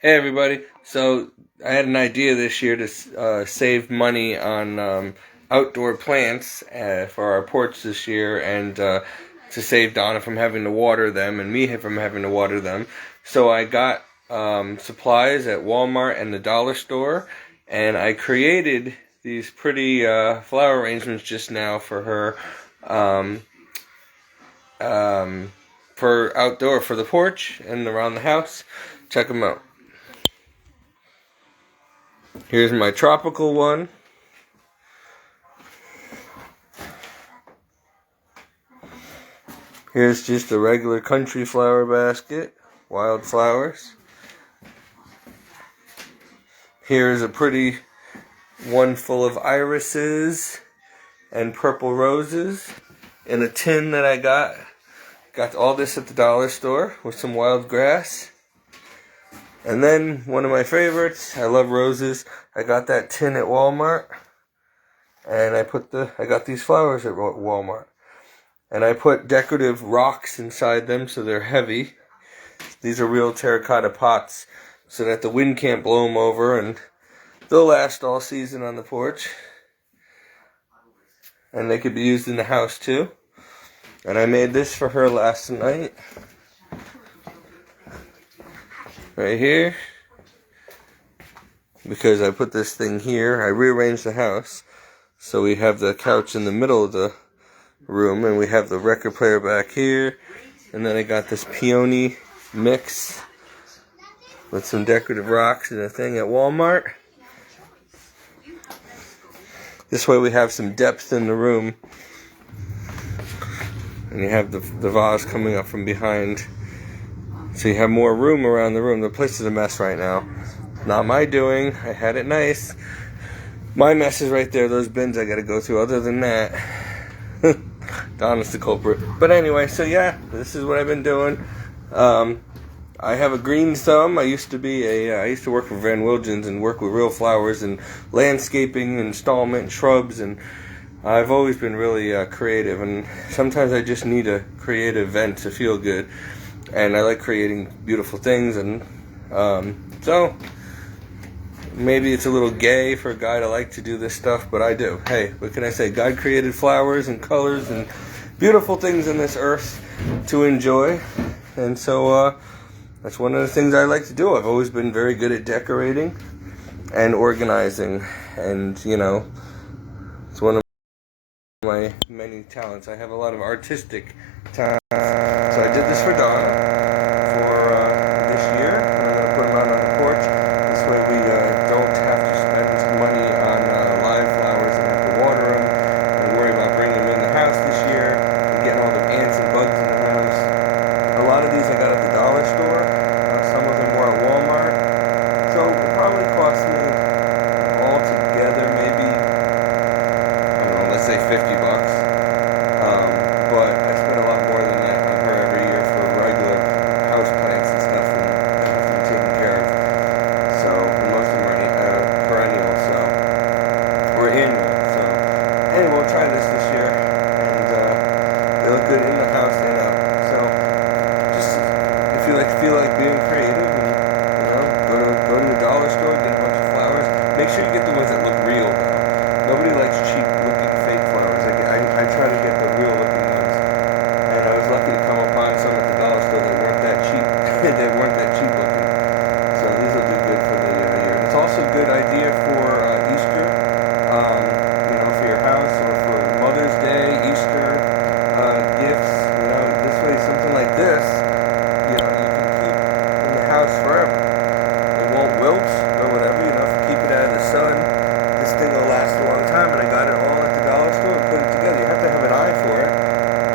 Hey everybody! So I had an idea this year to save money on outdoor plants for our porch this year, and to save Donna from having to water them and me from having to water them. So I got supplies at Walmart and the dollar store, and I created these pretty flower arrangements just now for her. Um, for outdoor, for the porch and around the house. Check them out. Here's my tropical one. Here's just a regular country flower basket, wild flowers. Here's a pretty one full of irises and purple roses in a tin that I got. Got all this at the dollar store with some wild grass. And then one of my favorites, I love roses. I got that tin at Walmart, and I got these flowers at Walmart. And I put decorative rocks inside them so they're heavy. These are real terracotta pots so that the wind can't blow them over, and they'll last all season on the porch. And they could be used in the house too. And I made this for her last night. Right here. Because I put this thing here. I rearranged the house. So we have the couch in the middle of the room, and we have the record player back here. And then I got this peony mix with some decorative rocks and a thing at Walmart. This way we have some depth in the room. And you have the vase coming up from behind. So you have more room around the room. The place is a mess right now. Not my doing. I had it nice. My mess is right there. Those bins I gotta go through. Other than that, Donna's the culprit. But anyway, so yeah, this is what I've been doing. I have a green thumb. I used to work for Van Wilgens and work with real flowers and landscaping, installment, and shrubs, and I've always been really creative, and sometimes I just need a creative vent to feel good, and I like creating beautiful things, and so maybe it's a little gay for a guy to like to do this stuff, but I do. Hey, what can I say? God created flowers and colors and beautiful things in this earth to enjoy, and so that's one of the things I like to do. I've always been very good at decorating and organizing, and it's one of my many talents. I have a lot of artistic talents. So I did this for Donna for this year. I'm going to put them out on the porch. This way we don't have to spend money on live flowers and have to water them and worry about bringing them in the house this year and getting all the ants and bugs in the house. A lot of these I got at the dollar store. Some of them were at Walmart. So it probably cost me all together maybe, I don't know, let's say $50. But I spend a lot more than that on her every year for regular house plants and stuff that have to be taken care of. So, and most of them are perennial, or annual. So, anyway, we'll try this year, and they look good in the house and out. So, just if you feel like being creative, and go to the dollar store, get a bunch of flowers. Make sure you get the ones that look real, though. Nobody likes cheap looking fake flowers. I try to get the real looking ones, and I was lucky to come upon some at the dollar store that weren't that cheap. They weren't that cheap looking. So these will do good for the year. And it's also a good idea for Easter, for your house, or for Mother's Day, Easter gifts. This way, something like this, you can keep in the house forever. It won't wilt or whatever. If you keep it out of the sun, this thing will last a long time. And I got it all at the dollar store and put it together. You have to have an eye for it.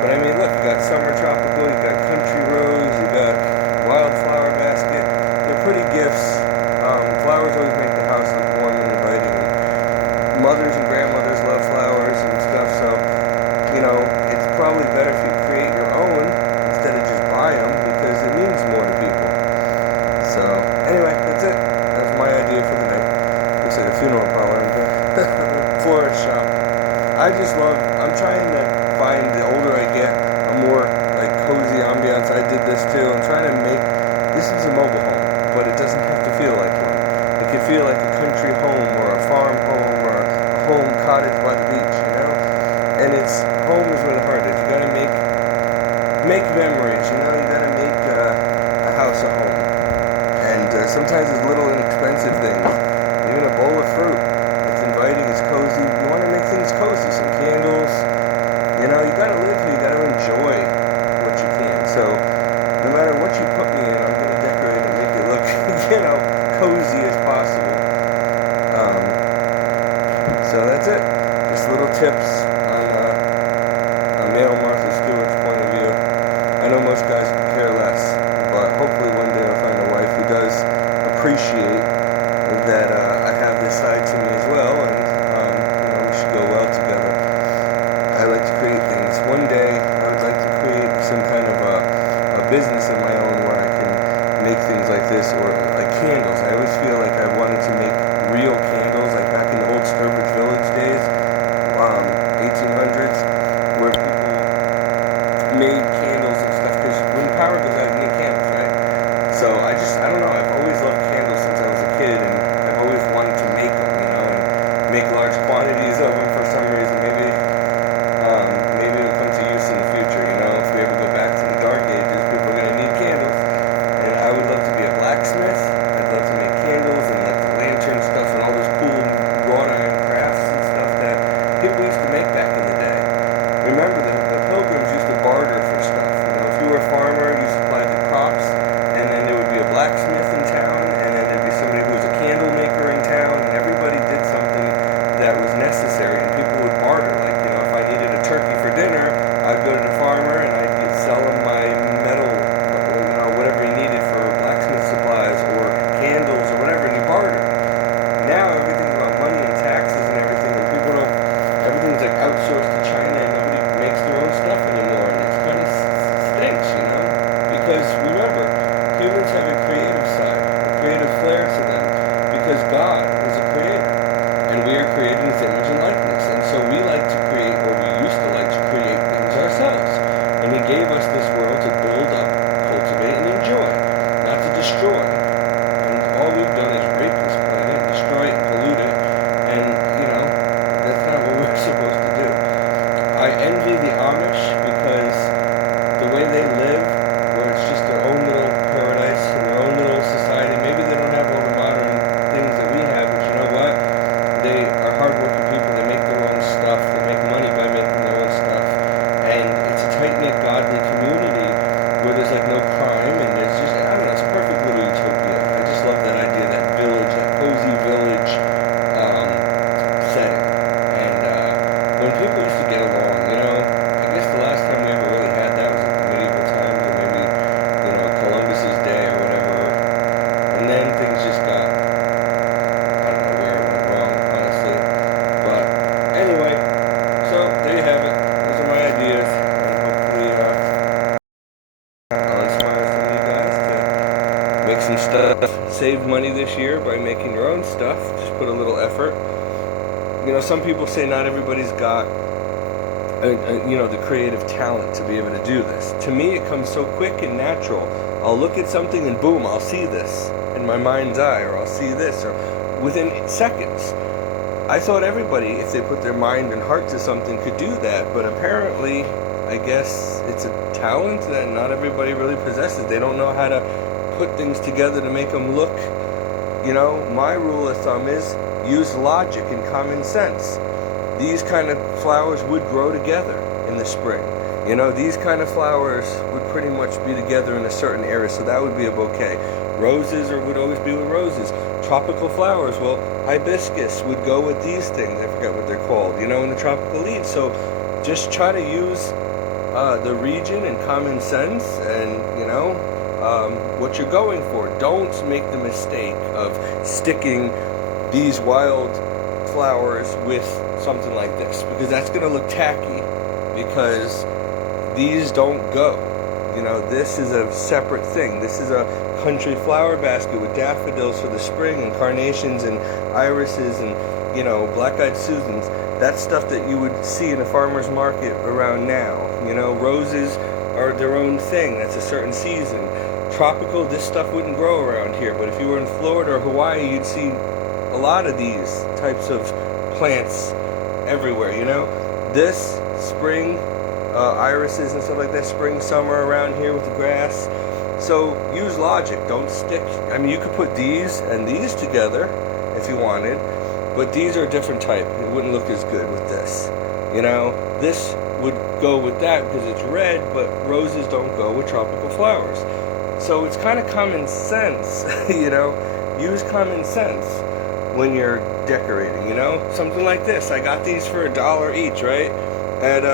But I mean, look, you got summer tropical, you got country rose, you got wildflower basket. They're pretty gifts. Flowers always make the house look warm and inviting. And mothers and grandmothers love flowers and stuff, so it's probably better if you create your own instead of just buy them, because it means more to people. So anyway, that's it. That's my idea for the night. Looks like a funeral parlor in here. Florist shop. I'm trying to find, the older I get, a more cozy ambiance. I did this too. I'm trying to this is a mobile home, but it doesn't have to feel feel like a country home or a farm home or a home cottage by the beach, you know? And it's home is where the heart is. You gotta make memories, you know? You gotta make a house a home. And sometimes it's little inexpensive things. Even a bowl of fruit. It's inviting, it's cozy. You wanna make things cozy. Some candles. You know, you gotta live here, you gotta enjoy what you can. So, no matter what you put me in, I'm gonna decorate and make it look, cozy as possible. So that's it. Just little tips on a male Martha Stewart's point of view. I know most guys could care less, but hopefully one day I'll find a wife who does appreciate that I have this side to me as well, and we should go well together. I like to create things. One day I would like to create some kind of a business of my own where I can make things like this, or like candles. I always feel like I wanted to make real candles, like back in the old Sturbridge Village days, 1800s, where people made candles and stuff, because when the power goes out, you need candles, right? So I don't know, I've always loved candles since I was a kid, and I've always wanted to make them, and make large quantities of them for some reason. Maybe it'll come to use in the future, if we ever go back to the dark ages, people are going to need candles. And I would love to be a blacksmith. I'd love to make candles and like the lantern stuff and all those cool wrought iron crafts and stuff that people used to make back in the day. Remember, the pilgrims used to barter for stuff. If you were a farmer, you supplied the crops, and then there would be a blacksmith in town, and then there'd be somebody who was a candle maker in town, and everybody did something that was necessary, and people would barter. Like, if I needed a turkey for dinner, I'd go to the farmer and I'd sell him my metal, whatever he needed for blacksmith supplies or candles or whatever, and you bartered. Now everything's about money and taxes and everything, and everything's like outsourced to China, and nobody makes their own stuff anymore, and it's kind of stinks, because remember, humans have a creative side, a creative flair to them, because God is a creator, and we are created in His image and likeness, and so we like to create, or we used to like to create things ourselves, and He gave us this world to build up, cultivate, and enjoy, not to destroy. And all we've done is rape this planet, destroy it, and pollute it, and that's not what we're supposed to do. I envy the Amish because the way they live, where it's just their own little paradise and their own little society. Maybe they don't have all the modern things that we have, but you know what? They are hardworking people. They make their own stuff. They make money by making their own stuff. And it's a tight-knit, godly community where there's like no crime, and there's just, I don't know, it's a perfect little utopia. I just love that idea, that village, that cozy village setting. And when people used to get along, I guess the last time we ever really had that was like the medieval times, or maybe, Columbus's day or whatever. And then things just got, I don't know where it went wrong, honestly. But anyway, so there you have it. Those are my ideas, and hopefully I'll inspire some of you guys to make some stuff. Save money this year by making your own stuff. Just put a little effort. Some people say not everybody's got the creative talent to be able to do this. To me, it comes so quick and natural. I'll look at something and boom, I'll see this in my mind's eye, or I'll see this, or within seconds. I thought everybody, if they put their mind and heart to something, could do that, but apparently, I guess it's a talent that not everybody really possesses. They don't know how to put things together to make them look. My rule of thumb is use logic and common sense. These kind of flowers would grow together in the spring. These kind of flowers would pretty much be together in a certain area, so that would be a bouquet. Roses would always be with roses. Tropical flowers, well, hibiscus would go with these things. I forget what they're called, in the tropical leaves. So just try to use the region and common sense and, what you're going for. Don't make the mistake of sticking these wild flowers with something like this, because that's going to look tacky, because these don't go. This is a separate thing. This is a country flower basket with daffodils for the spring, and carnations and irises and black-eyed Susans. That's stuff that you would see in a farmer's market around now. Roses are their own thing. That's a certain season. Tropical, this stuff wouldn't grow around here, but if you were in Florida or Hawaii, you'd see a lot of these types of plants everywhere, you know. This spring, irises and stuff like that, spring, summer around here with the grass. So use logic, don't stick. I mean, you could put these and these together if you wanted, but these are a different type. It wouldn't look as good with this. You know, this would go with that because it's red, but roses don't go with tropical flowers. So it's kind of common sense, you know, use common sense when you're decorating, you know, something like this. I got these for $1 each, right? And,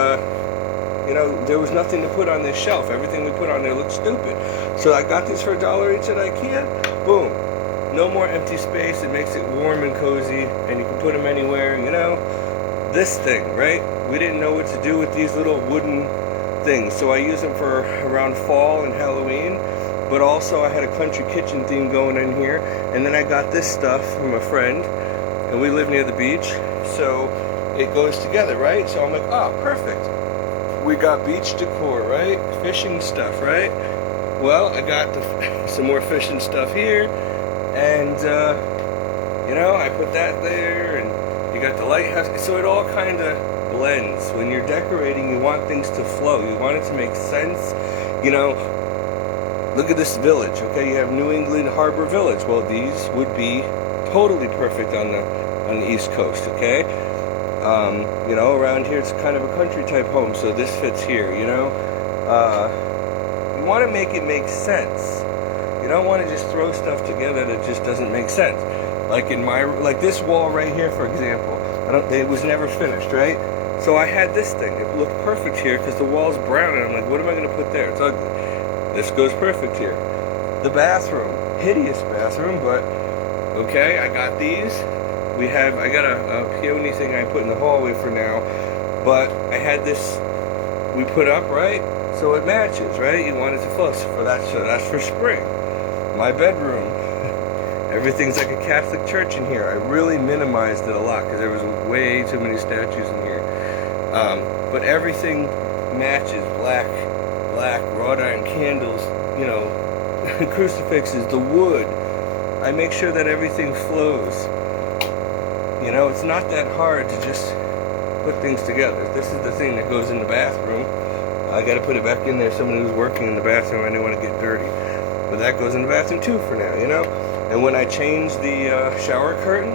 you know, there was nothing to put on this shelf. Everything we put on there looked stupid. So I got these for $1 each at IKEA. Boom. No more empty space. It makes it warm and cozy, and you can put them anywhere, you know. This thing, right? We didn't know what to do with these little wooden things. So I use them for around fall and Halloween. But also I had a country kitchen theme going in here. And then I got this stuff from a friend. And we live near the beach. So it goes together, right? So I'm like, oh, perfect. We got beach decor, right? Fishing stuff, right? Well, I got some more fishing stuff here. And, you know, I put that there. And you got the lighthouse. So it all kind of blends. When you're decorating, you want things to flow. You want it to make sense. You know, look at this village, okay? You have New England Harbor Village. Well, these would be totally perfect on the East Coast, okay? You know, around here it's kind of a country type home, so this fits here, you know? You want to make it make sense. You don't want to just throw stuff together that just doesn't make sense. Like like this wall right here, for example, it was never finished, right? So I had this thing. It looked perfect here because the wall's brown, and I'm like, what am I going to put there? It's ugly. This goes perfect here. The bathroom, hideous bathroom, but okay, I got these. I got a peony thing I put in the hallway for now, but I had this we put up, right? So it matches, right? You want it to flow, so that's for spring. My bedroom, everything's like a Catholic church in here. I really minimized it a lot because there was way too many statues in here. But everything matches, black, wrought iron candles, you know, crucifixes, the wood. I make sure that everything flows. You know, it's not that hard to just put things together. This is the thing that goes in the bathroom. I gotta put it back in there. Someone who's working in the bathroom, I didn't want to get dirty. But that goes in the bathroom too for now, you know? And when I change the shower curtain,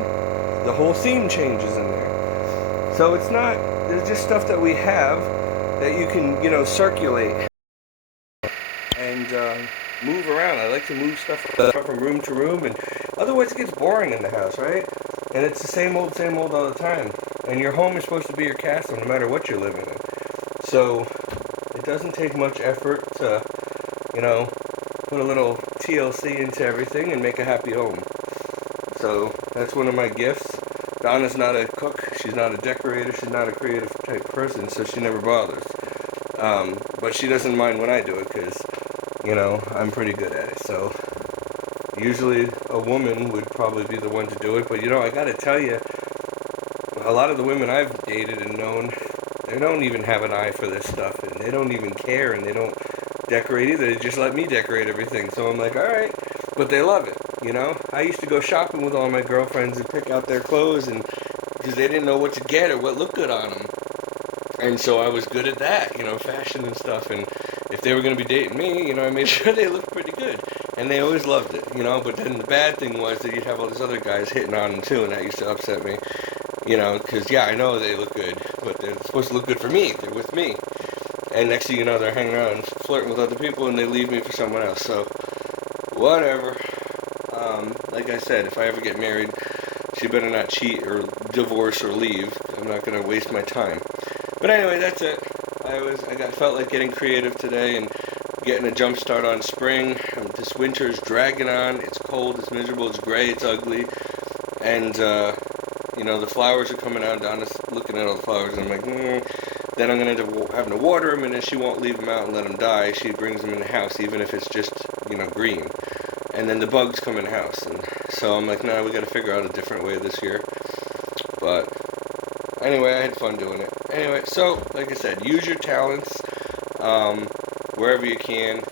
the whole theme changes in there. So it's not, there's just stuff that we have that you can, you know, circulate and move around. I like to move stuff from room to room, and otherwise it gets boring in the house, right? And it's the same old all the time. And your home is supposed to be your castle no matter what you're living in. So it doesn't take much effort to, you know, put a little TLC into everything and make a happy home. So that's one of my gifts. Donna's not a cook, she's not a decorator, she's not a creative type person, so she never bothers. But she doesn't mind when I do it because, you know, I'm pretty good at it. So usually a woman would probably be the one to do it, but you know, I gotta tell you, a lot of the women I've dated and known, they don't even have an eye for this stuff, and they don't even care, and they don't decorate either. They just let me decorate everything. So I'm like, alright, but they love it, you know? I used to go shopping with all my girlfriends and pick out their clothes, and because they didn't know what to get or what looked good on them. And so I was good at that, you know, fashion and stuff, and if they were going to be dating me, you know, I made sure they looked pretty good. And they always loved it, you know, but then the bad thing was that you'd have all these other guys hitting on them too, and that used to upset me, you know, because, yeah, I know they look good, but they're supposed to look good for me, they're with me. And next thing you know, they're hanging around and flirting with other people, and they leave me for someone else, so, whatever. Like I said, if I ever get married, she better not cheat or divorce or leave. I'm not going to waste my time. But anyway, that's it. Felt like getting creative today and getting a jump start on spring. This winter is dragging on. It's cold, it's miserable, it's gray, it's ugly. And, you know, the flowers are coming out. Donna's looking at all the flowers, and I'm like, Then I'm going to end up having to water them, and then she won't leave them out and let them die. She brings them in the house, even if it's just, you know, green. And then the bugs come in the house. And so I'm like, no, we got to figure out a different way this year. But anyway, I had fun doing it. Anyway, so, like I said, use your talents wherever you can.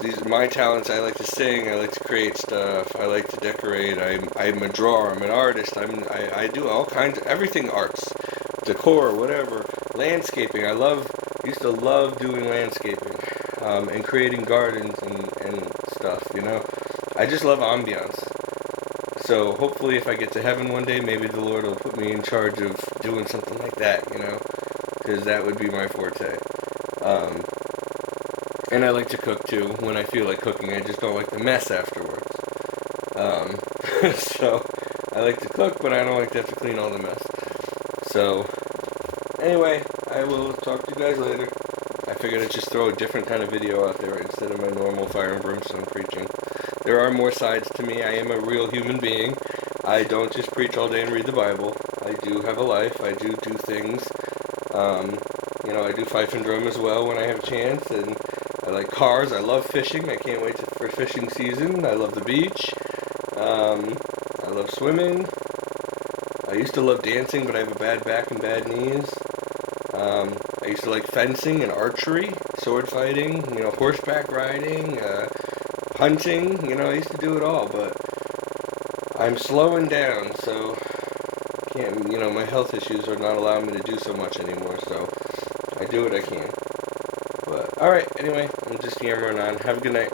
These are my talents. I like to sing. I like to create stuff. I like to decorate. I'm a drawer. I'm an artist. I do all kinds of everything arts, decor, whatever. Landscaping. Used to love doing landscaping, and creating gardens and stuff. You know, I just love ambiance. So hopefully, if I get to heaven one day, maybe the Lord will put me in charge of doing something like that. You know, because that would be my forte. Um, And I like to cook too when I feel like cooking. I just don't like the mess afterwards. Um, so I like to cook, but I don't like to have to clean all the mess. So anyway, I will talk to you guys later. I figured I'd just throw a different kind of video out there instead of my normal fire and brimstone preaching. There are more sides to me. I am a real human being. I don't just preach all day and read the Bible. I do have a life. I do things. Um, I do fife and drum as well when I have a chance, and I like cars. I love fishing. I can't wait for fishing season. I love the beach. I love swimming. I used to love dancing, but I have a bad back and bad knees. I used to like fencing and archery, sword fighting, horseback riding, hunting. I used to do it all, but I'm slowing down, so can't. My health issues are not allowing me to do so much anymore. So I do what I can. But alright, anyway, I'm just yammering on. Have a good night.